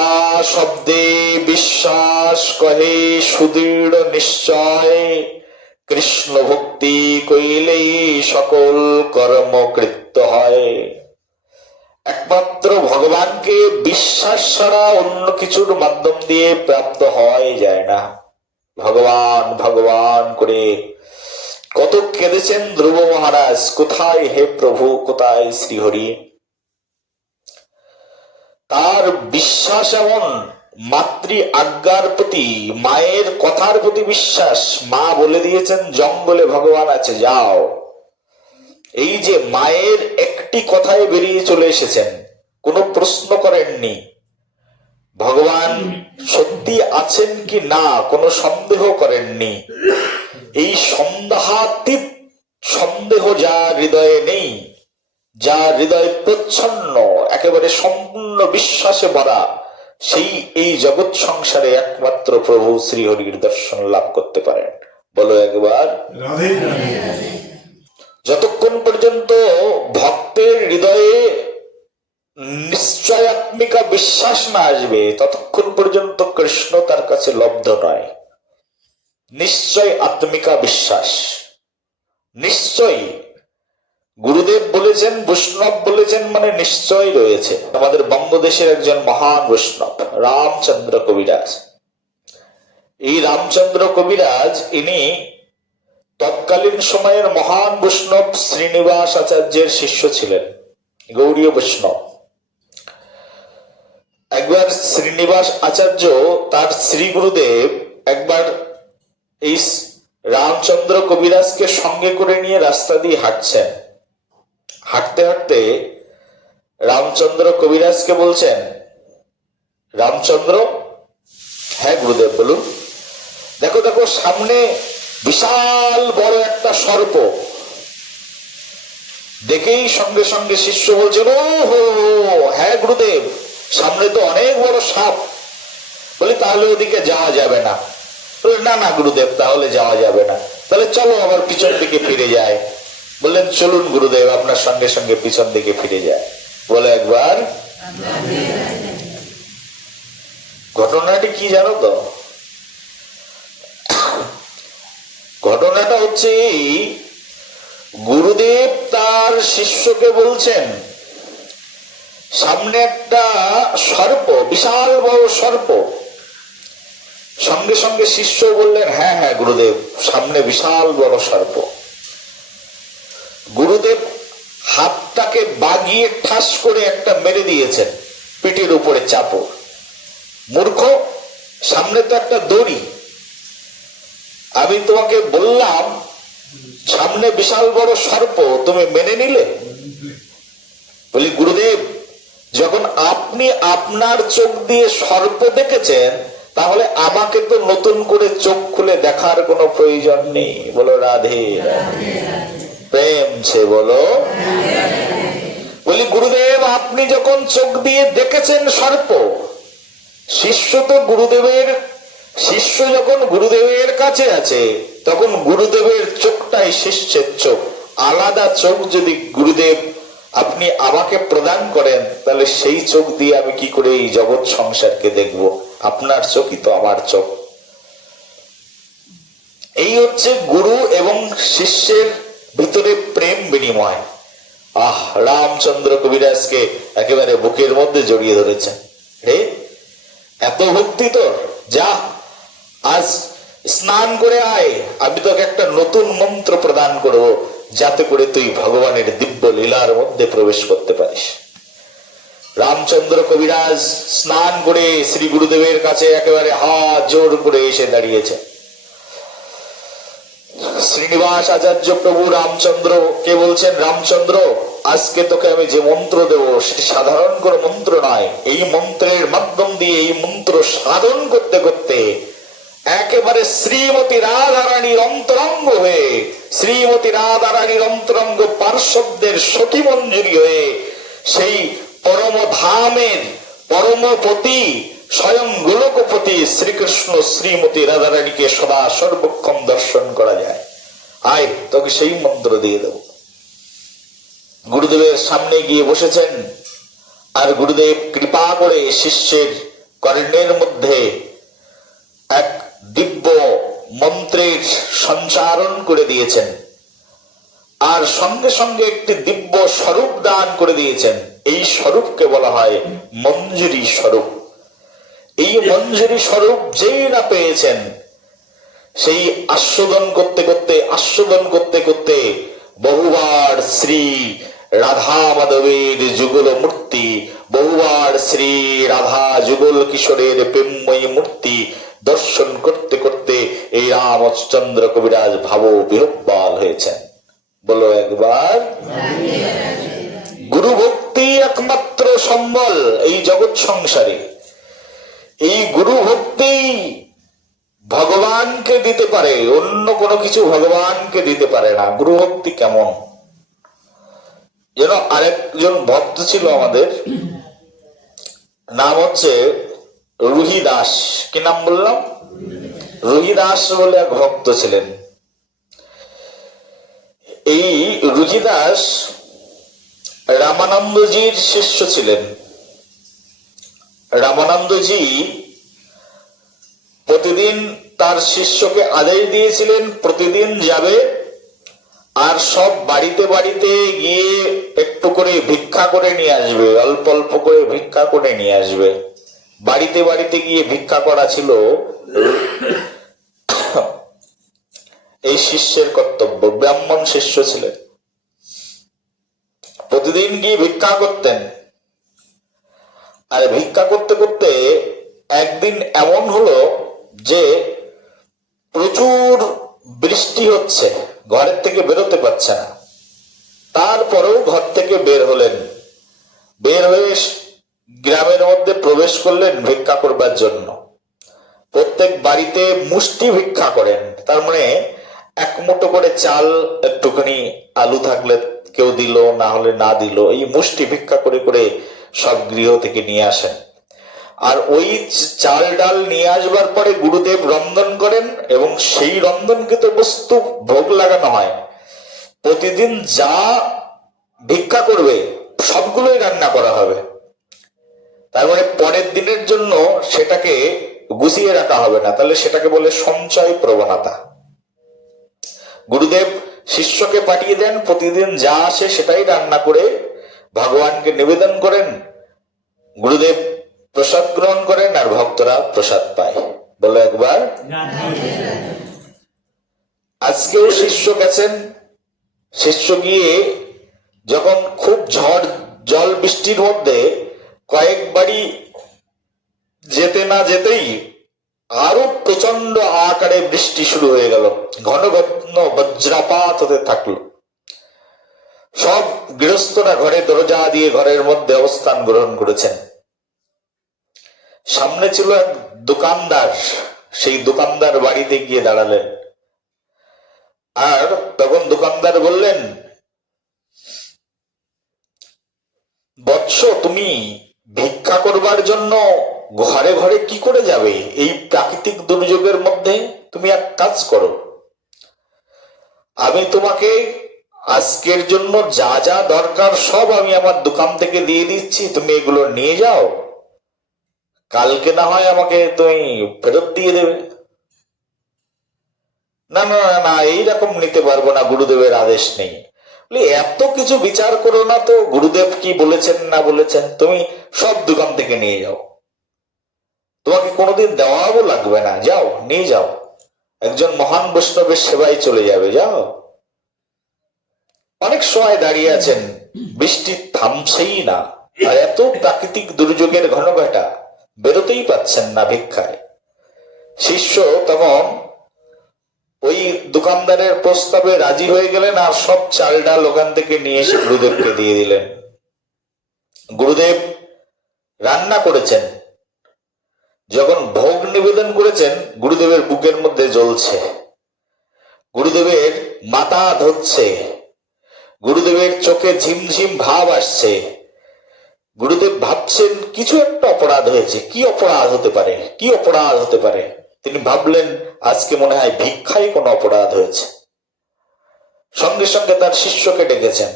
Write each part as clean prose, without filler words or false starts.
যা শব্দে বিশ্বাস কহে সুদৃঢ় নিশ্চয়, কৃষ্ণ ভক্তি কইলেই সকল কর্ম কৃত্য হয়। একমাত্র ভগবানকে বিশ্বাস ছাড়া অন্য কিছুর মাধ্যম দিয়ে প্রাপ্ত হয় যায় না। ভগবান ভগবান করে কত কেঁদেছেন ধ্রুব মহারাজ, কোথায় হে প্রভু, কোথায় শ্রীহরি। তার বিশ্বাস এমন, মাতৃ আজ্ঞার প্রতি, মায়ের কথার প্রতি বিশ্বাস। মা বলে দিয়েছেন জঙ্গলে ভগবান আছে, যাও। এই যে মায়ের একটি কথায় বেরিয়ে চলে এসেছেন, কোনো প্রশ্ন করেননি। ভগবান সত্যি আছেন কি না কোনো সন্দেহ করেননি। এই সন্দেহাতীত সন্দেহ যার হৃদয়ে নেই, যার হৃদয় প্রচ্ছন্ন, একেবারে সম্পূর্ণ বিশ্বাসে ভরা, সেই এই জগৎ সংসারে একমাত্র প্রভু শ্রীহরির দর্শন লাভ করতে পারেন। বলো একবার রাধে রাধে। যতক্ষণ পর্যন্ত ভক্তের হৃদয়ে নিশ্চয়াত্মিকা বিশ্বাস না আসবে, ততক্ষণ পর্যন্ত কৃষ্ণ তার কাছে লব্ধ নয়। নিশ্চয় আত্মিকা বিশ্বাস, নিশ্চয়। গুরুদেব বলেছেন, বৈষ্ণব বলেছেন, মানে নিশ্চয় রয়েছে। আমাদের বঙ্গদেশের একজন মহান বৈষ্ণব রামচন্দ্র কবিরাজ। এই রামচন্দ্র কবিরাজ ইনি তৎকালীন সময়ের মহান বৈষ্ণব শ্রীনিবাস আচার্যের শিষ্য ছিলেন, গৌড়ীয় বৈষ্ণব। একবার শ্রীনিবাস আচার্য তার শ্রী গুরুদেব একবার এই রামচন্দ্র কবিরাজকে সঙ্গে করে নিয়ে রাস্তা দিয়ে হাঁটছেন। হাঁটতে হাঁটতে রামচন্দ্র কবিরাজকে বলছেন, রামচন্দ্র, হ্যাঁ গুরুদেব বলুন। দেখো দেখো সামনে বিশাল বড় একটা সর্প। দেখেই সঙ্গে সঙ্গে শিষ্য বলছেন, ও হো, হ্যাঁ গুরুদেব, সামনে তো অনেক বড় সাপ। বলি তাহলে ওদিকে যাওয়া যাবে না। না না গুরুদেব, তাহলে যাওয়া যাবে না, তাহলে চলো আবার পিছন দিকে ফিরে যায়। বললেন চলুন গুরুদেব, আপনার সঙ্গে সঙ্গে পিছন দিকে ফিরে যায়। বলে একবার ঘটনাটি কি জানো তো? ঘটনাটা হচ্ছে এই, গুরুদেব তার শিষ্যকে বলছেন সামনে একটা সর্প, বিশাল বড় সর্প। সঙ্গে সঙ্গে শিষ্য বললেন, হ্যাঁ হ্যাঁ গুরুদেব, সামনে বিশাল বড় সর্প। গুরুদেব হাতটাকে বাগিয়ে ঠাস করে একটা মেরে দিয়েছেন পিঠের উপরে চাপড়। মূর্খ, সামনে তো একটা দড়ি। আমি তোমাকে বললাম সামনে বিশাল বড় সর্প, তুমি মেনে নিলে? বলি গুরুদেব, যখন আপনি আপনার চোখ দিয়ে সর্প দেখেছেন, তাহলে আমাকে তো নতুন করে চোখ খুলে দেখার কোনো প্রয়োজন নেই। বলো রাধে রাধে, প্রেম সে বলো। বলি গুরুদেব, আপনি যখন চোখ দিয়ে দেখেছেন সর্প, শিষ্য তো গুরুদেবের, শিষ্য যখন গুরুদেবের কাছে আছে, তখন গুরুদেবের চোখটাই শিষ্যের চোখ। আলাদা চোখ যদি গুরুদেব আপনি আমাকে প্রদান করেন, তাহলে সেই চোখ দিয়ে আমি কি করে এই জগৎ সংসারকে দেখব? আপনার চোখই তো আমার চোখ। এই হচ্ছে গুরু এবং শিষ্যের ভিতরে প্রেম বিনিময়। আহ, রামচন্দ্র কবিরাজকে একেবারে বুকের মধ্যে জড়িয়ে ধরেছেন। রে, এত ভক্তি তোর, যা আজ স্নান করে আয়, আমি তোকে একটা নতুন মন্ত্র প্রদান করব, যাতে করে তুই ভগবানের দিব্য লীলার মধ্যে প্রবেশ করতে পারিস। রামচন্দ্র কবিরাজ স্নান করে শ্রী গুরুদেবের কাছে একেবারে হাত জোর করে এসে দাঁড়িয়েছে। শ্রীনিবাস আচার্য প্রভু রামচন্দ্র কে বলছেন, রামচন্দ্র, আজকে তোকে আমি যে মন্ত্র দেব সেটি সাধারণ কোনো মন্ত্র নয়। এই মন্ত্রের মাধ্যম দিয়ে, এই মন্ত্র সাধন করতে করতে একেবারে শ্রীমতী রাধারানীর অন্তরঙ্গ হয়ে, শ্রীমতী রাধারানীর অন্তরঙ্গ পার্শ্বদের সখী মঞ্জুরি হয়ে, সেই পরম ধামের পরমপতি স্বয়ং গোলকপতি শ্রীকৃষ্ণ শ্রীমতী রাধারানীকে সদা সর্বক্ষণ দর্শন করা যায়। আয়, তোকে সেই মন্ত্র দিয়ে দেব। গুরুদেবের সামনে গিয়ে বসেছেন, আর গুরুদেব কৃপা করে শিষ্যের কর্ণের মধ্যে এক দিব্য মন্ত্রের সঞ্চারণ করে দিয়েছেন, আর সঙ্গে সঙ্গে একটি দিব্য স্বরূপ দান করে দিয়েছেন। এই স্বরূপকে বলা হয় মঞ্জুরি স্বরূপ। এই মঞ্জুরি স্বরূপ যেই না পেয়েছেন, সেই আস্বাদন করতে করতে বহুবার শ্রী রাধা মাধবের যুগল মূর্তি, বহুবার শ্রী রাধা যুগল কিশোরের প্রেমময়ী মূর্তি দর্শন করতে করতে এই রামচন্দ্র কবিরাজ ভাব বিহ্বল হয়েছেন। বলো একবার। গুরু ভক্তি একমাত্র সম্বল এই জগৎ সংসারে। এই গুরু ভক্তি ভগবানকে দিতে পারে, অন্য কোনো কিছু ভগবানকে দিতে পারে না। গুরু ভক্তি কেমন যেন, আরেকজন ভক্ত ছিল আমাদের, নাম হচ্ছে রুহি দাস। কি নাম বললাম? রুহি দাস বলে এক ভক্ত ছিলেন। এই রুহি দাস রামানন্দজির শিষ্য ছিলেন। রামানন্দজি প্রতিদিন তার শিষ্যকে আদেশ দিয়েছিলেন প্রতিদিন যাবে, আর সব বাড়িতে বাড়িতে গিয়ে একটু করে ভিক্ষা করে নিয়ে আসবে, অল্প অল্প করে ভিক্ষা করে নিয়ে আসবে। বাড়িতে বাড়িতে গিয়ে ভিক্ষা করা ছিল এই শিষ্যের কর্তব্য। ব্রাহ্মণ শিষ্য ছিলেন, প্রতিদিন গিয়ে ভিক্ষা করতেন। আর ভিক্ষা করতে করতে একদিন এমন হলো যে প্রচুর বৃষ্টি হচ্ছে, ঘরের থেকে বেরোতে পারছে না। তারপরেও ঘর থেকে বের হলেন, বের হয়ে গ্রামের মধ্যে প্রবেশ করলেন ভিক্ষা করবার জন্য। প্রত্যেক বাড়িতে মুষ্টি ভিক্ষা করেন, তার মানে এক মুঠো করে চাল, একটুখানি আলু থাকলে কেউ দিল, না হলে না দিল, এই মুষ্টি ভিক্ষা করে করে সব গৃহ থেকে নিয়ে আসেন। আর ওই চাল ডাল নিয়ে আসবার পরে গুরুদেব রন্ধন করেন, এবং সেই রন্ধনকৃত বস্তু ভোগ লাগানো হয়। প্রতিদিন যা ভিক্ষা করবে সবগুলোই রান্না করা হবে, তারপরে পরের দিনের জন্য সেটাকে গুছিয়ে রাখা হবে না, তাহলে সেটাকে বলে সঞ্চয় প্রবণতা। গুরুদেব শিষ্যকে পাঠিয়ে দেন, প্রতিদিন যা আসে সেটাই রান্না করে ভগবানকে নিবেদন করেন। গুরুদেব প্রসাদ গ্রহণ করেন আর ভক্তরা প্রসাদ পায়। বলো একবার। আজকেও শিষ্য গেছেন, শিষ্য গিয়ে যখন খুব ঝড় জল বৃষ্টির মধ্যে কয়েক বাড়ি যেতে না যেতেই আরো প্রচন্ড আকারে বৃষ্টি শুরু হয়ে গেল, ঘন ঘন বজ্রাপাত হতে থাকলো। সব গৃহস্থরা ঘরে দরজা দিয়ে ঘরের মধ্যে অবস্থান গ্রহণ করেছেন। সামনে ছিল এক দোকানদার, সেই দোকানদার বাড়িতে গিয়ে দাঁড়ালেন। আর তখন দোকানদার বললেন, বৎস, তুমি ভিক্ষা করবার জন্য ঘরে ঘরে কি করে যাবে এই প্রাকৃতিক দুর্যোগের মধ্যে? তুমি এক কাজ করো, আমি তোমাকে আজকের জন্য যা যা দরকার সব আমি আমার দোকান থেকে দিয়ে দিচ্ছি, তুমি এগুলো নিয়ে যাও, কালকে না হয় আমাকে তুমি ফেরত দিয়ে দেবে। না না না, এইরকম নিতে পারবো না, গুরুদেবের আদেশ নেই। এত কিছু বিচার করো না তো, গুরুদেব কি বলেছেন না বলেছেন, তুমি সব দোকান থেকে নিয়ে যাও, তোমাকে কোনোদিন দেওয়াও লাগবে না, যাও নিয়ে যাও, একজন মহান বৈষ্ণবের সেবায় চলে যাবে, যাও। অনেক সময় দাঁড়িয়ে আছেন, বৃষ্টি থামছেই না, আর এত প্রাকৃতিক দুর্যোগের ঘনঘটা, বেরোতেই পাচ্ছেন না ভিক্ষায়। শিষ্য তখন ওই দোকানদারের প্রস্তাবে রাজি হয়ে গেলেন, আর সব চাল ডাল ওখান থেকে নিয়ে এসে গুরুদেবকে দিয়ে দিলেন। গুরুদেব রান্না করেছেন, যখন ভোগ নিবেদন করেছেন, গুরুদেবের বুকের মধ্যে জ্বলছে, গুরুদেবের মাথা ধরছে, গুরুদেবের চোখে ঝিমঝিম ভাব আসছে। গুরুদেব ভাবছেন কিছু একটা অপরাধ হয়েছে, কি অপরাধ হতে পারে, কি অপরাধ হতে পারে? তিনি ভাবলেন আজকে মনে হয় ভিক্ষায় কোনো অপরাধ হয়েছে। সঙ্গে সঙ্গে তার শিষ্যকে ডেকেছেন,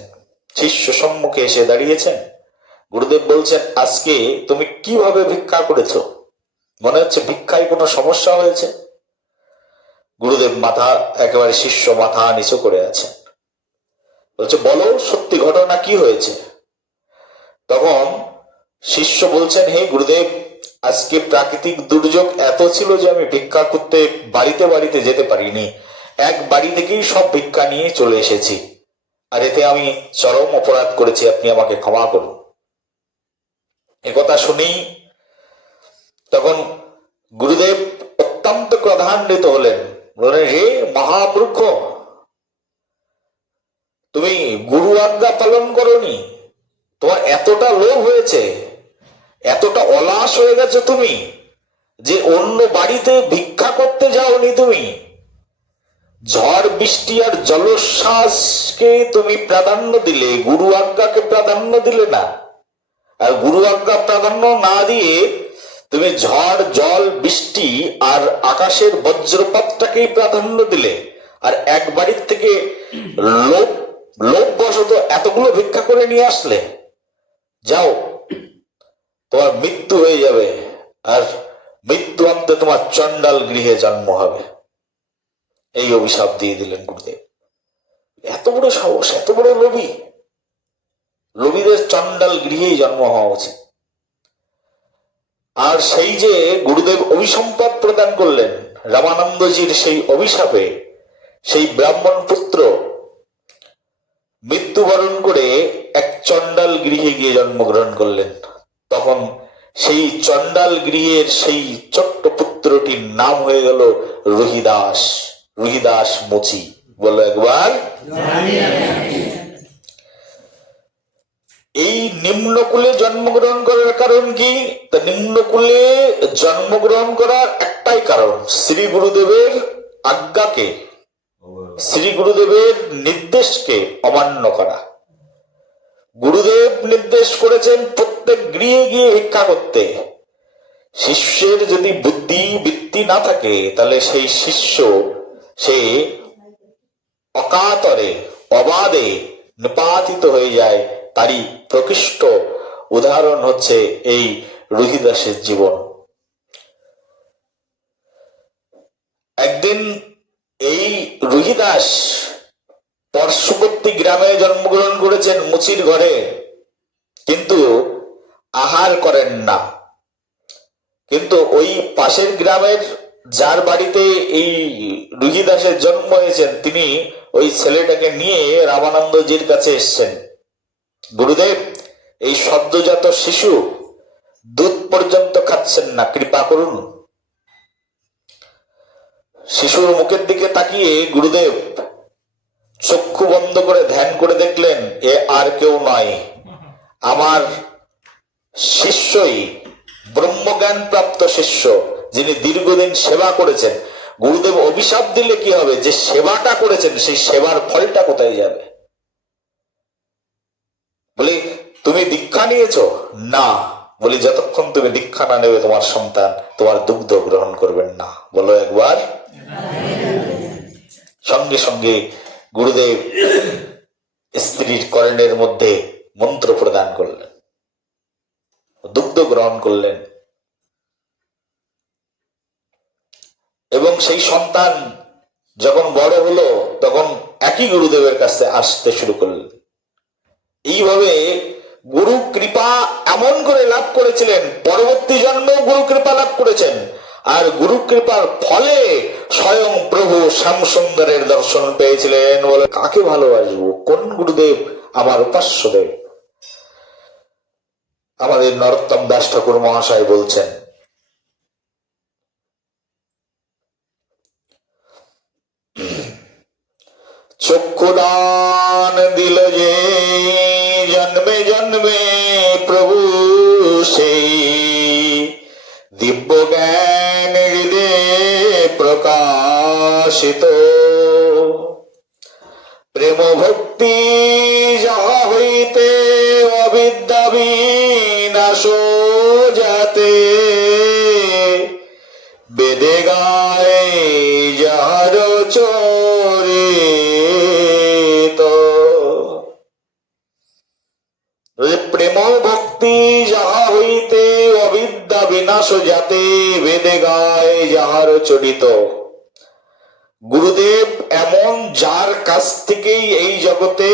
শিষ্য সম্মুখে এসে দাঁড়িয়েছেন। গুরুদেব বলছেন, আজকে তুমি কিভাবে ভিক্ষা করেছো? মনে হচ্ছে ভিক্ষায় কোনো সমস্যা হয়েছে। গুরুদেব মাথা একেবারে শিষ্য মাথা নিচু করে আছেন, বলছে বলো সত্যি ঘটনা কি হয়েছে। তখন শিষ্য বলছেন, হে গুরুদেব, আজকে প্রাকৃতিক দুর্যোগ এত ছিল যে আমি ভিক্ষা করতে বাড়িতে বাড়িতে যেতে পারিনি। এক বাড়ি থেকেই সব ভিক্ষা নিয়ে চলে এসেছি, আর এতে আমি চরম অপরাধ করেছি, আপনি আমাকে ক্ষমা করুন। একথা শুনেই তখন গুরুদেব অত্যন্ত ক্রধান্বিত হলেন, বললেন, হে মহামূর্খ, তুমি গুরু আজ্ঞা পালন করনি, তোমার এতটা লোভ হয়েছে, এতটা অলস হয়ে গেছে তুমি যে অন্য বাড়িতে ভিক্ষা করতে যাওনি। তুমি ঝড় বৃষ্টি আর জলোচ্ছ্বাসকে তুমি প্রাধান্য দিলে, গুরু আজ্ঞাকে প্রাধান্য দিলে না। আর গুরু আজ্ঞা প্রাধান্য না দিয়ে তুমি ঝড় জল বৃষ্টি আর আকাশের বজ্রপাতটাকেই প্রাধান্য দিলে, আর এক বাড়ির থেকে লোভবশত এতগুলো ভিক্ষা করে নিয়ে আসলে। যাও, তোমার মৃত্যু হয়ে যাবে, আর মৃত্যু অন্তে তোমার চণ্ডাল গৃহে জন্ম হবে। এই অভিশাপ দিয়ে দিলেন গুরুদেব। এত বড় সাহস, এত বড় লোভী! লোভীদের চণ্ডাল গৃহেই জন্ম হওয়া উচিত। আর সেই যে গুরুদেব অভিসম্পাদ প্রদান করলেন, রামানন্দজির সেই অভিশাপে সেই ব্রাহ্মণ পুত্র মৃত্যুবরণ করে এক চণ্ডাল গৃহে গিয়ে জন্মগ্রহণ করলেন। তখন সেই চণ্ডাল গৃহের সেই ছোট্ট পুত্রটির নাম হয়ে গেল রুহিদাস। রুহিদাস মুচি, বলো একবার। এই নিম্নকুলে জন্মগ্রহণ করার কারণ কি? তা নিম্নকুলে জন্মগ্রহণ করার একটাই কারণ, শ্রী গুরুদেবের আজ্ঞাকে, শ্রী গুরুদেবের নির্দেশকে অমান্য করা। গুরুদেব নির্দেশ করেছেন প্রত্যেক গৃহে গিয়ে ভিক্ষা করতে। শিষ্যের যদি বুদ্ধি বৃত্তি না থাকে, তাহলে সেই শিষ্য সে অকাতরে অবাধে নিপাতিত হয়ে যায়। তারই প্রকৃষ্ট উদাহরণ হচ্ছে এই রুহিদাসের জীবন। একদিন এই রুহিদাস পার্শ্ববর্তী গ্রামে জন্মগ্রহণ করেছেন, মুচির ঘরে, কিন্তু আহার করেন না। কিন্তু ওই পাশের গ্রামের যার বাড়িতে এই রুহিদাসের জন্ম হয়েছেন, তিনি ওই ছেলেটাকে নিয়ে রামানন্দজির কাছে এসছেন। গুরুদেব, এই সদ্যজাত শিশু দুধ পর্যন্ত খাচ্ছেন না, কৃপা করুন। শিশুর মুখের দিকে তাকিয়ে গুরুদেব চক্ষু বন্ধ করে ধ্যান করে দেখলেন, এ আর কেউ নয়, আমার শিষ্যই, ব্রহ্মজ্ঞান প্রাপ্ত শিষ্য, যিনি দীর্ঘদিন সেবা করেছেন। গুরুদেব অভিশাপ দিলে কি হবে? যে সেবাটা করেছেন সেই সেবার ফলটা কোথায় যাবে? বলি, তুমি দীক্ষা নিয়েছ? না। বলি, যতক্ষণ তুমি দীক্ষা না নেবে তোমার সন্তান তোমার দুগ্ধ গ্রহণ করবেন না। বলো একবার। সঙ্গে সঙ্গে গুরুদেব স্ত্রীর কর্ণের মধ্যে মন্ত্র প্রদান করলেন, দুগ্ধ গ্রহণ করলেন, এবং সেই সন্তান যখন বড় হলো তখন একই গুরুদেবের কাছে আসতে শুরু করলেন। এইভাবে গুরু কৃপা এমন করে লাভ করেছিলেন, পরবর্তী জন্মেও গুরু কৃপা লাভ করেছেন। আর গুরু কৃপার ফলে স্বয়ং প্রভু শ্যামসুন্দরের দর্শন পেয়েছিলেন। বলে, কাকে ভালোবাসবো? কোন গুরুদেব আমার উপাস্য দেব? আমাদের নরোত্তম দাস ঠাকুর মহাশয় বলছেন, চক্ষুদান দিল যে জন্মে জন্মে প্রভু, সেই দিব্য জ্ঞান হৃদয়ে প্রকাশিত। প্রেম ভক্তি যাহা হইতে অবিদ্যা বিনাশ যাতে, বেদে গায়ে যাহার চরিত। প্রেম ভক্তি যাহা হইতে অবিদ্যা বিনাশ যাতে বেদে গায় যাহার চরিত। গুরুদেব এমন যার কাছ থেকেই এই জগতে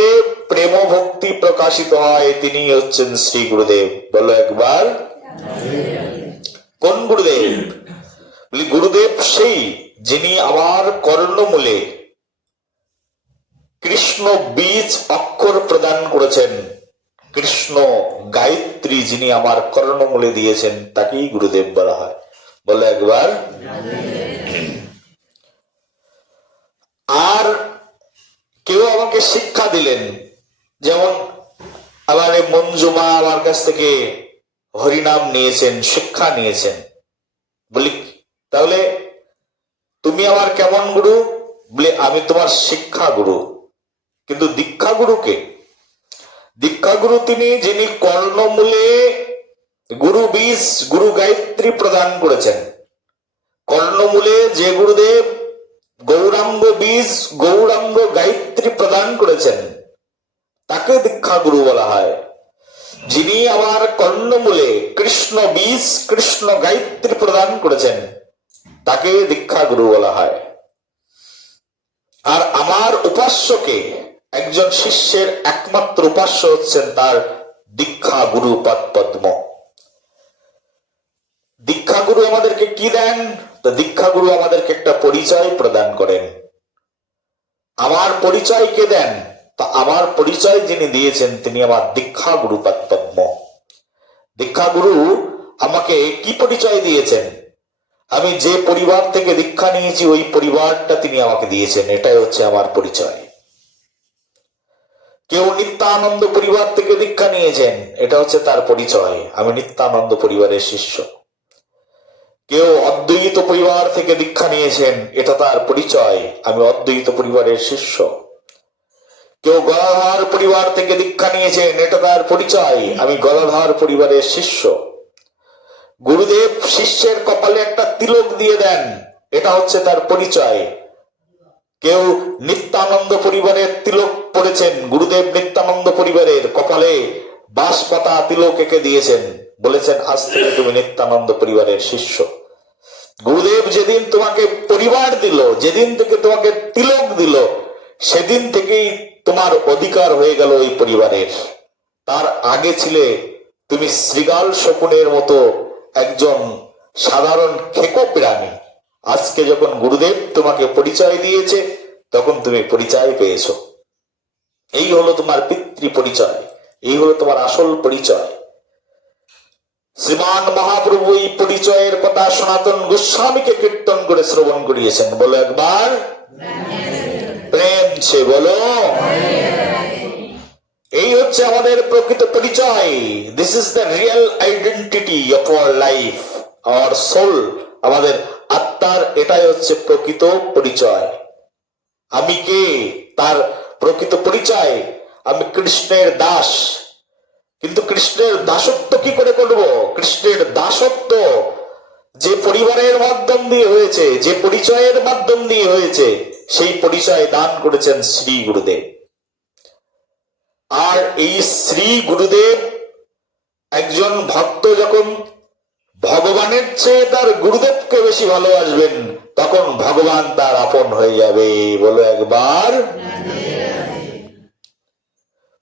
প্রেম ভক্তি প্রকাশিত হয়, তিনি হচ্ছেন শ্রী গুরুদেব। বলো একবার কোন গুরুদেব? গুরুদেব সেই যিনি আমার কর্ণমূলে কৃষ্ণ বীজ অক্ষর প্রদান করেছেন। কৃষ্ণ গায়ত্রী যিনি আমার কর্ণমূলে দিয়েছেন, তাকেই গুরুদেব বলা হয়। বলো একবার। আর কেউ আমাকে শিক্ষা দিলেন, যেমন আমার মঞ্জুমা আমার কাছ থেকে হরিনাম নিয়েছেন, শিক্ষা নিয়েছেন। বলি তাহলে তুমি আমার কেমন গুরু? বলে আমি তোমার শিক্ষা গুরু। কিন্তু দীক্ষা গুরুকে? দীক্ষা গুরু তিনি যিনি কর্ণমূলে গুরু বীজ গুরু গায়ত্রী প্রদান করেছেন। কর্ণমূলে যে গুরুদেব গৌরাঙ্গ বীজ গৌরাঙ্গ গায়ত্রী প্রদান করেছেন, তাকে দীক্ষা গুরু বলা হয়। যিনি আমার কর্ণমূলে কৃষ্ণ বীজ কৃষ্ণ গায়ত্রী প্রদান করেছেন, তাকে দীক্ষা গুরু বলা হয়। আর আমার উপাস্যকে, একজন শিষ্যের একমাত্র উপাস্য হচ্ছেন তার দীক্ষা গুরু পদ পদ্ম। দীক্ষা গুরু আমাদেরকে কি দেন? তো দীক্ষা গুরু আমাদেরকে একটা পরিচয় প্রদান করেন। আমার পরিচয় কে দেন? তা আমার পরিচয় যিনি দিয়েছেন তিনি আমার দীক্ষা গুরু পদ পদ্ম। দীক্ষা গুরু আমাকে কি পরিচয় দিয়েছেন? আমি যে পরিবার থেকে দীক্ষা নিয়েছি ওই পরিবারটা তিনি আমাকে দিয়েছেন, এটাই হচ্ছে আমার পরিচয়। কেউ নিত্যানন্দ পরিবার থেকে দীক্ষা নিয়েছেন, এটা হচ্ছে তার পরিচয়, আমি নিত্যানন্দ পরিবারের শিষ্য। কেউ অদ্বৈত পরিবার থেকে দীক্ষা নিয়েছেন, এটা তার পরিচয়, আমি অদ্বৈত পরিবারের শিষ্য। কেউ গদাধর পরিবার থেকে দীক্ষা নিয়েছেন, এটা তার পরিচয়, আমি গদাধর পরিবারের শিষ্য। গুরুদেব শিষ্যের কপালে একটা তিলক দিয়ে দেন, এটা হচ্ছে তার পরিচয়। কেউ নিত্যানন্দ পরিবারের তিলক পড়েছেন, গুরুদেব নিত্যানন্দ পরিবারের কপালে বাঁশপাতা তিলক এঁকে দিয়েছেন, বলেছেন আজ থেকে তুমি নিত্যানন্দ পরিবারের শিষ্য। গুরুদেব যেদিন তোমাকে পরিবার দিল, যেদিন থেকে তোমাকে তিলক দিল, সেদিন থেকেই তোমার অধিকার হয়ে গেল ওই পরিবারের। তার আগে ছিলে তুমি শ্রীগাল শকুনের মতো একজন সাধারণ খেকো প্রাণী। আজকে যখন গুরুদেব তোমাকে পরিচয় দিয়েছে, তখন তুমি পরিচয় পেয়েছো। এই হলো তোমার পিতৃ পরিচয়, এই হলো তোমার আসল পরিচয়। শ্রীমান মহাপ্রভু এই পরিচয়ের কথা সনাতন গোস্বামীকে কীর্তন করে শ্রবণ করিয়েছেন। বলো একবার প্রেম সে বলো। এই হচ্ছে আমাদের প্রকৃত পরিচয়। This is the real identity of our life, our soul. আমাদের আত্মার এটাই হচ্ছে প্রকৃত পরিচয়। আমি কে? তার প্রকৃত পরিচয় আমি কৃষ্ণের দাস। কিন্তু কৃষ্ণের দাসত্ব কি করে করব? কৃষ্ণের দাসত্ব যে পরিবারের মাধ্যম দিয়ে হয়েছে, যে পরিচয়ের মাধ্যম দিয়ে হয়েছে, সেই পরিচয় দান করেছেন শ্রী গুরুদেব। আর এই শ্রী গুরুদেব, একজন ভক্ত যখন ভগবানের চেয়ে তার গুরুদেবকে বেশি ভালোবাসবেন, তখন ভগবান তার আপন হয়ে যাবে। বলো একবার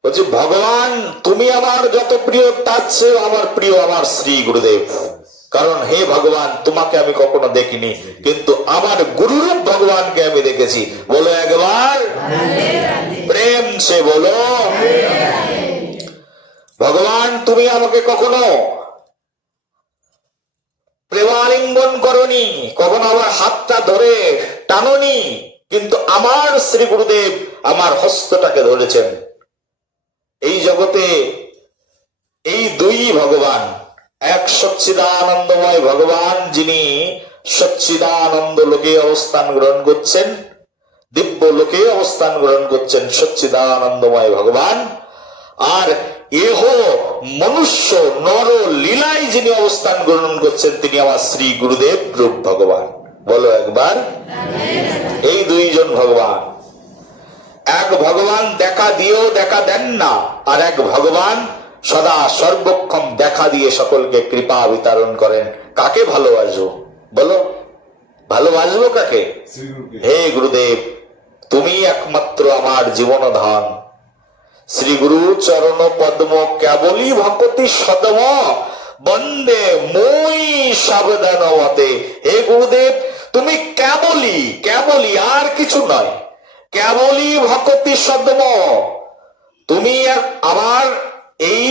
বলছি, ভগবান তুমি আমার যত প্রিয়, তার চেয়ে আমার প্রিয় আমার শ্রী গুরুদেব। কারণ হে ভগবান, তোমাকে আমি কখনো দেখিনি, কিন্তু আমার গুরুরূপ ভগবানকে আমি দেখেছি। বলো একবার প্রেম সে বলো। ভগবান তুমি আমাকে কখনো প্রেমালিঙ্গন করনি, কখনো আমার হাতটা ধরে টাননি, কিন্তু আমার শ্রী গুরুদেব আমার হস্তটাকে ধরেছেন। এই জগতে এই দুই ভগবান, এক সচ্চিদানন্দময় ভগবান যিনি সচ্চিদানন্দ লোকে অবস্থান গ্রহণ করছেন, দিব্য লোকে অবস্থান গ্রহণ করছেন সচ্চিদানন্দময় ভগবান। আর এহ মনুষ্য নর লীলায় যিনি অবস্থান গ্রহণ করছেন, তিনি আমার শ্রী গুরুদেব রূপ ভগবান। বলো একবার এই দুইজন ভগবান। এক ভগবান দেখা দিয়েও দেখা দেন না, আর এক ভগবান সদা সর্বক্ষণ দেখা দিয়ে সকলকে কৃপা বিতরণ করেন। কাকে ভালোবাসবো বলো? ভালোবাসবো কাকে? হে গুরুদেব, তুমি একমাত্র আমার জীবন ধন। শ্রী গুরু চরণ পদ্ম কেবলই ভকতি সদম বন্দে মই সাবধানমতে। হে গুরুদেব, তুমি কেবলই, কেবলই, আর কিছু নয়, কেবলই ভকতি সদম। তুমি আমার এই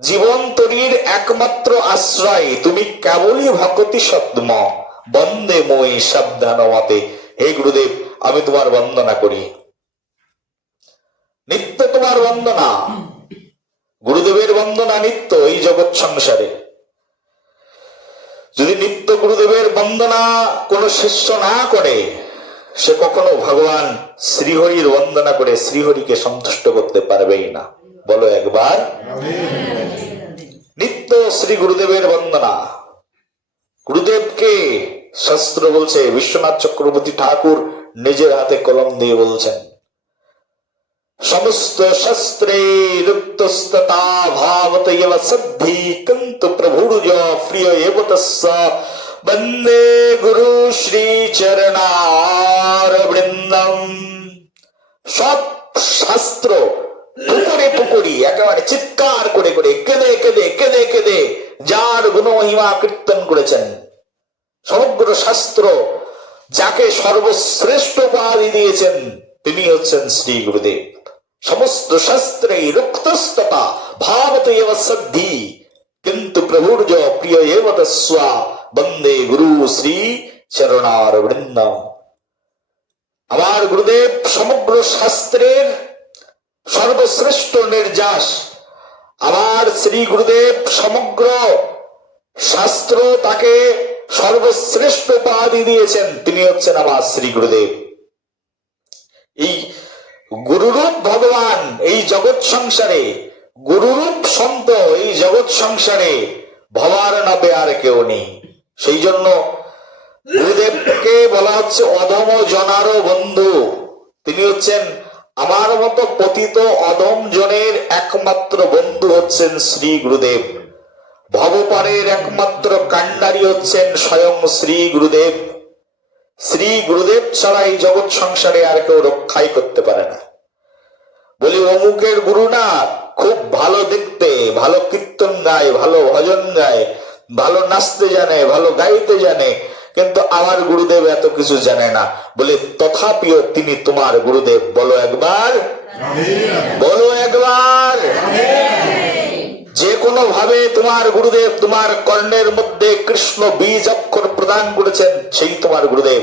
জীবন তরীর একমাত্র আশ্রয়, তুমি কেবলই ভকতি সদ্ম বন্দে মই সাবধানমতে। হে গুরুদেব, আমি তোমার বন্দনা করি, নিত্য তোমার বন্দনা। গুরুদেবের বন্দনা নিত্য এই জগৎ সংসারে। যদি নিত্য গুরুদেবের বন্দনা কোন শিষ্য না করে, সে কখনো ভগবান শ্রীহরির বন্দনা করে শ্রীহরিকে সন্তুষ্ট করতে পারবেই না। বলো একবার। নিত্য শ্রী গুরুদেবের বন্দনা। গুরুদেবকে শাস্ত্র বলছে, বিশ্বনাথ চক্রবর্তী ঠাকুর নিজের হাতে কলম দিয়ে বলছেন, সমস্ত শাস্ত্রে রুক্তস্ততা ভাবত ইব সদ্ধি কিন্তু প্রভুর্য প্রিয় এব তস্য বন্দে গুরু শ্রী চরণার বৃন্দম। সব শাস্ত্র পুকুরে পুকুরি একেবারে চিৎকার করে করে কেঁদে কেঁদে কেঁদে কেঁদে যার গুণমহিমা কীর্তন করেছেন। সমগ্র শাস্ত্র যাকে সর্বশ্রেষ্ঠ উপাধি দিয়েছেন তিনি হচ্ছেন শ্রী গুরুদেব। সমস্ত শাস্ত্রে রুক্তস্ততা ভাবত এব সদ্ধি কিন্তু প্রভুর্য প্রিয় এব তস্য বন্দে গুরু শ্রী চরণার বৃন্দম। আমার গুরুদেব সমগ্র শাস্ত্রের সর্বশ্রেষ্ঠ নির্যাস। আমার শ্রী গুরুদেব সমগ্র শাস্ত্র তাকে সর্বশ্রেষ্ঠ উপাধি দিয়েছেন, তিনি হচ্ছেন আমার শ্রী গুরুদেব। এই গুরুরূপ ভগবান এই জগৎ সংসারে, গুরুরূপ সন্ত এই জগৎ সংসারে ভবার নাবে আর কেউ নেই। সেই জন্য গুরুদেবকে বলা হচ্ছে অধম জনারও বন্ধু। তিনি হচ্ছেন আমার মতো পতিত অধম জনের একমাত্র বন্ধু হচ্ছেন শ্রী গুরুদেব। ভবপারের একমাত্র কাণ্ডারি হচ্ছেন স্বয়ং শ্রী গুরুদেব। শ্রী গুরুদেব ছাড়া এই জগৎ সংসারে আর কেউ রক্ষাই করতে পারে না। বলি অমুকের গুরু না খুব ভালো দেখতে, ভালো কীর্তন গায়, ভালো ভজন গায়, ভালো নাচতে জানে, ভালো গাইতে জানে, কিন্তু আমার গুরুদেব এত কিছু জানে না। বলে তথাপিও তিনি তোমার গুরুদেব। বলো একবার, বলো একবার। যে কোনো ভাবে তোমার গুরুদেব তোমার কর্ণের মধ্যে কৃষ্ণ বীজ অক্ষর প্রদান করেছেন, সেই তোমার গুরুদেব।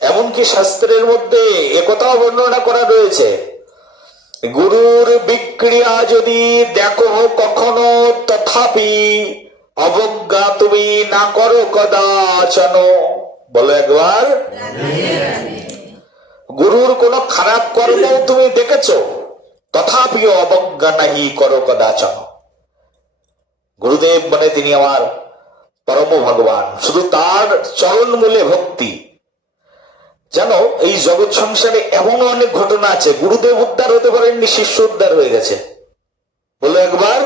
এমনকি শাস্ত্রের মধ্যে একথাও বর্ণনা করা রয়েছে, গুরুর বিক্রিয়া যদি দেখো কখনো তথাপি অবজ্ঞা তুমি না করো কদাচন। বলো একবার। গুরুর কোন খারাপ কর্ম তুমি দেখেছো, তথাপিও অবজ্ঞা নাহি করো কদাচন। গুরুদেব মানে তিনি আমার পরম ভগবান। শুধু তার চরণ মূলে ভক্তি। জানো এই জগৎ সংসারে এমন অনেক ঘটনা আছে, গুরুদেব উদ্ধার হতে পারেননি, শিষ্য উদ্ধার হয়ে গেছে। বলো একবার।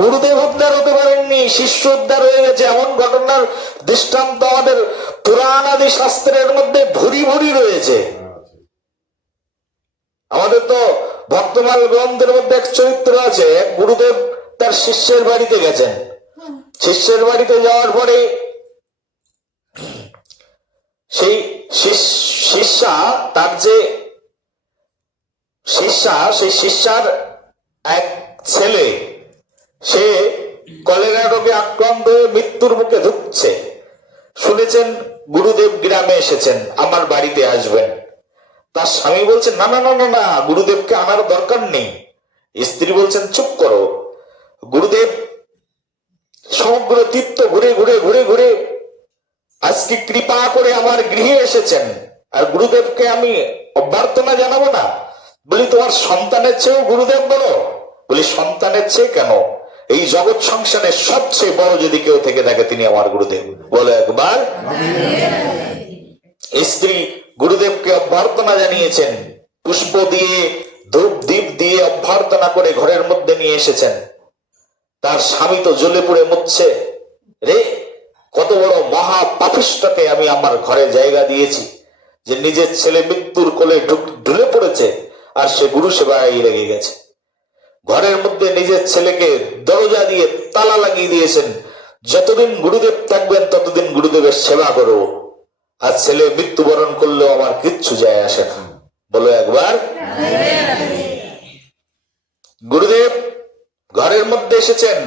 গুরুদেব উদ্ধার হতে পারেননি, শিষ্য উদ্ধার হয়ে গেছে। এমন ঘটনার দৃষ্টান্ত আমাদের পুরাণ আদি শাস্ত্রের মধ্যে ভুরি ভুরি রয়েছে। আমাদের তো ভক্তমাল গ্রন্থের মধ্যে এক চরিত্র আছে, গুরুদেব তার শিষ্যের বাড়িতে গেছেন। শিষ্যের বাড়িতে যাওয়ার পরে সেই শিষ্যা, তার যে শিষ্যা, সেই শিষ্যার এক ছেলে, সে কলেরা রোগে আক্রান্ত হয়ে মৃত্যুর মুখে ধুঁকছে। শুনেছেন গুরুদেব গ্রামে এসেছেন, আমার বাড়িতে আসবেন। তার স্বামী বলছেন না না না না না, গুরুদেবকে আনার দরকার নেই। স্ত্রী বলছেন চুপ করো, গুরুদেব সমগ্র তীর্থ ঘুরে ঘুরে ঘুরে ঘুরে আজকে কৃপা করে আমার গৃহে এসেছেন, আর গুরুদেবকে আমি অভ্যর্থনা জানাবো না? বলি তোমার সন্তানের চেয়েও গুরুদেব বলো? বলি সন্তানের চেয়ে কেন, এই জগৎ সংসারে সবচেয়ে বড় যদি কেউ থেকে থাকে তিনি আমার গুরুদেব। বলো একবার। স্ত্রী গুরুদেবকে অভ্যর্থনা জানিয়েছেন, পুষ্প দিয়ে ধূপ দীপ দিয়ে অভ্যর্থনা করে ঘরের মধ্যে নিয়ে এসেছেন। তার স্বামী তো জ্বলে পুড়ে মরছে, রে কত বড় মহা পাপিষ্ঠকে আমি আমার ঘরে জায়গা দিয়েছি, যে নিজের ছেলে মৃত্যুর কোলে ঢুলে পড়েছে আর সে গুরু সেবায় লেগে গেছে। ঘরের মধ্যে নিজের ছেলেকে দরজা দিয়ে তালা লাগিয়ে দিয়েছেন, যতদিন গুরুদেব থাকবেন ততদিন গুরুদেবের সেবা করব, আর ছেলে মৃত্যুবরণ করলেও আমার কিচ্ছু যায় আসে না। বলো একবার। গুরুদেব ঘরের মধ্যে এসেছেন,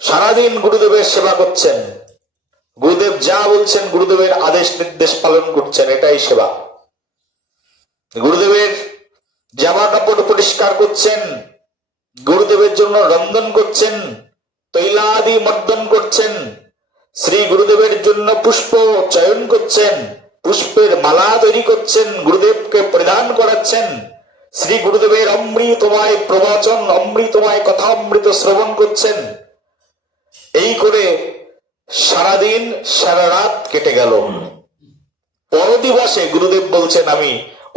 সারাদিন গুরুদেবের সেবা করছেন, গুরুদেব যা বলছেন গুরুদেবের আদেশ নির্দেশ পালন করছেন, এটাই সেবা। গুরুদেবের জামা কাপড় পরিষ্কার করছেন, গুরুদেবের জন্য রন্ধন করছেন, তৈলাদি মর্দন করছেন, শ্রী গুরুদেবের জন্য পুষ্প চয়ন করছেন, পুষ্পের মালা তৈরি করছেন, গুরুদেবকে পরিধান করাচ্ছেন, শ্রী গুরুদেবের অমৃতময় প্রবচন, অমৃতময় কথা অমৃত শ্রবণ করছেন। এই করে সারাদিন সারা রাত কেটে গেল। পরদিবসে গুরুদেব বলছেন আমি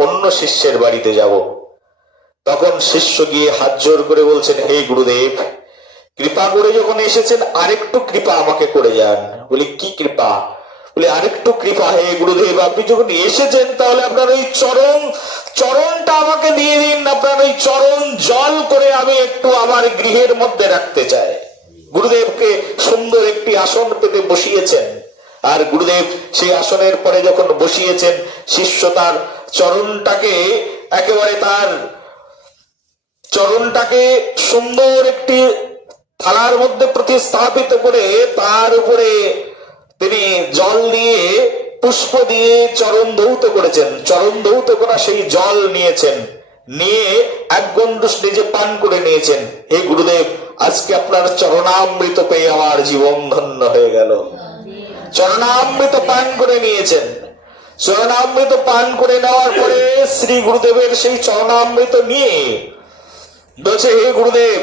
অন্য শিষ্যের বাড়িতে যাব। তখন শিষ্য গিয়ে হাত জোর করে বলছেন, হে গুরুদেব, কৃপা করে যখন এসেছেন আরেকটু কৃপা আমাকে করে যান। বলি কি কৃপা? বলে আরেকটু কৃপা হে গুরুদেব, আপনি যখন এসেছেন তাহলে আপনার ওই চরণটা আমাকে দিয়ে দিন, আপনার ওই চরণ জল করে আমি একটু আমার গৃহের মধ্যে রাখতে চাই। গুরুদেবকে সুন্দর একটি আসন পেতে বসিয়েছেন, আর গুরুদেব সেই আসনের পরে যখন বসিয়েছেন, শিষ্য তার চরণটাকে সুন্দর একটি থালার মধ্যে প্রতিস্থাপিত করে তার উপরে তিনি জল দিয়ে পুষ্প দিয়ে চরণ ধৌত করেছেন। চরণ ধৌত করা সেই জল নিয়েছেন, নিয়ে এক গণ্ডুষ নিজে পান করে নিয়েছেন। হে গুরুদেব, আজকে আপনার চরণামৃত পেয়ে আমার জীবন ধন্য হয়ে গেল। চরণামৃত পান করে নিয়েছেন। চরণামৃত পান করে নেওয়ার পরে শ্রী গুরুদেবের সেই চরণামৃত নিয়ে বলছে, হে গুরুদেব,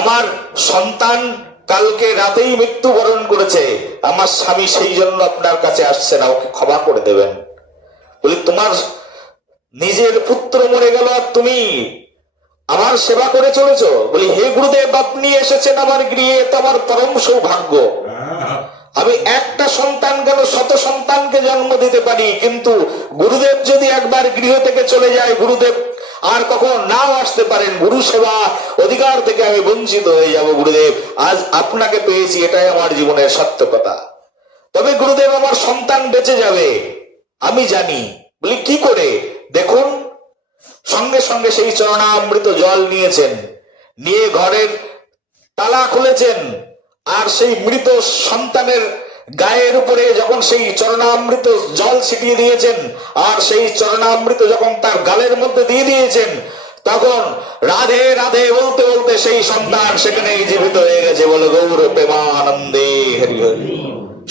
আমার সন্তান কালকে রাতেই মৃত্যুবরণ করেছে, আমার স্বামী সেই জন্য আপনার কাছে আসছে না, ওকে ক্ষমা করে দেবেন। বলি তোমার নিজের পুত্র মরে গেল আর তুমি আমার সেবা করে চলেছ? বলি হে গুরুদেব, আপনি এসেছেন আমার গৃহে, তো আমার পরম সৌভাগ্য। আমি একটা সন্তান কেন শত সন্তানকে জন্ম দিতে পারি, কিন্তু গুরুদেব যদি একবার গৃহ থেকে চলে যায়, গুরুদেব আর কখনো নাও আসতে পারেন, গুরু সেবা অধিকার থেকে আমি বঞ্চিত হয়ে যাব। গুরুদেব, আজ আপনাকে পেয়েছি, এটাই আমার জীবনের সার্থকতা। তবে গুরুদেব, আমার সন্তান বেঁচে যাবে আমি জানি। বলি কি করে? দেখুন, সঙ্গে সঙ্গে সেই চরণামৃত জল নিয়েছেন, নিয়ে ঘরের তালা খুলেছেন, আর সেই মৃত সন্তানের গায়ের উপরে যখন সেই চরণামৃত জল ছিটিয়ে দিয়েছেন, আর সেই চরণামৃত যখন তার গালের মধ্যে দিয়ে দিয়েছেন, তখন রাধে রাধে বলতে বলতে সেই সন্তান সেখানে জীবিত হয়ে গেছে। বলে গৌর প্রেমানন্দে হরি হরি।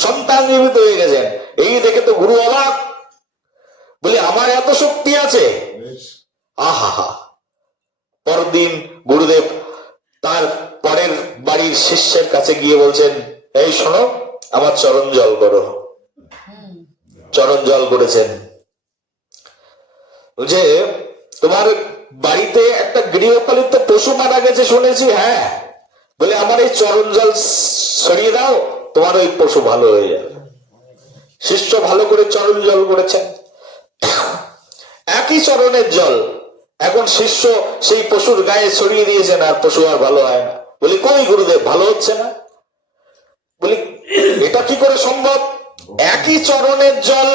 সন্তান জীবিত হয়ে গেছেন। এই দেখে তো গুরু অবাক, বলে আমার এত শক্তি আছে? আহা। পরদিন গুরুদেব তার পরের বাড়ির শিষ্যের কাছে গিয়ে বলছেন, এই শোনো, আমার চরণ জল করো। চরণ জল করেছেন। যে তোমার বাড়িতে একটা গৃহপালিত পশু মারা গেছে শুনেছি। হ্যাঁ। বলে আমার এই চরণ জল ছড়িয়ে দাও, তোমার ওই পশু ভালো হয়ে যাবে। শিষ্য ভালো করে চরণ জল করেছেন। একই চরণের জল এখন শিষ্য সেই পশুর গায়ে ছড়িয়ে দিয়েছেন, আর পশু আর ভালো হয় না। বলি কই গুরুদেব, ভালো হচ্ছে না? বলি এটা কি করে সম্ভব? একই চরণের জল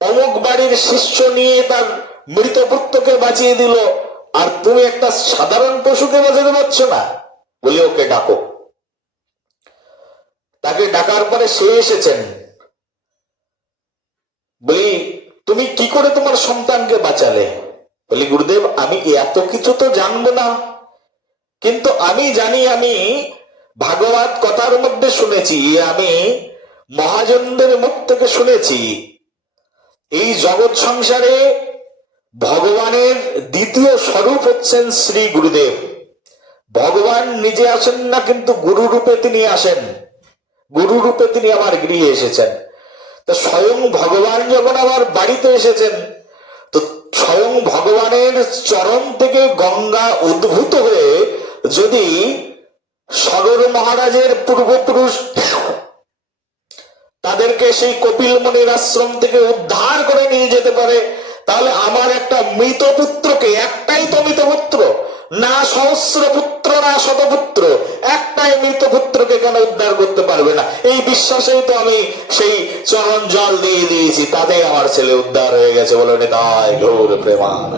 অমুক বাড়ির শিষ্য নিয়ে তার মৃত পুত্রকে বাঁচিয়ে দিল, আর তুমি একটা সাধারণ পশুকে বাঁচাতে পারছো না। বলি ওকে ডাকো। তাকে ডাকার পরে সে এসেছেন। বলি তুমি কি করে তোমার সন্তানকে বাঁচালে? বলি গুরুদেব, আমি এত কিছু তো জানবো না, কিন্তু আমি জানি, আমি ভাগবত কথার মধ্যে শুনেছি, আমি মহাজনদের মুখ থেকে শুনেছি, এই জগৎ সংসারে ভগবানের দ্বিতীয় স্বরূপ হচ্ছেন শ্রী গুরুদেব। ভগবান নিজে আসেন না, কিন্তু গুরু রূপে তিনি আসেন। গুরু রূপে তিনি আমার গৃহে এসেছেন। তো স্বয়ং ভগবান যখন আমার বাড়িতে এসেছেন, তো স্বয়ং ভগবানের চরণ থেকে গঙ্গা উদ্ভূত হয়ে যদি সগর মহারাজের পূর্বপুরুষ তাদেরকে সেই কপিল মুনির আশ্রম থেকে উদ্ধার করে নিয়ে যেতে পারে, তাহলে আমার একটা মৃত পুত্রকে, একটাই তো মৃত পুত্র, না সহস্র পুত্র না শতপুত্র, একটাই মৃত পুত্রকে কেন উদ্ধার করতে পারবে না? এই বিশ্বাসেই তো আমি সেই চরণ জল দিয়ে দিয়েছি, তাতে আমার ছেলে উদ্ধার হয়ে গেছে। বলে নিতাই গৌর প্রেমানন্দ।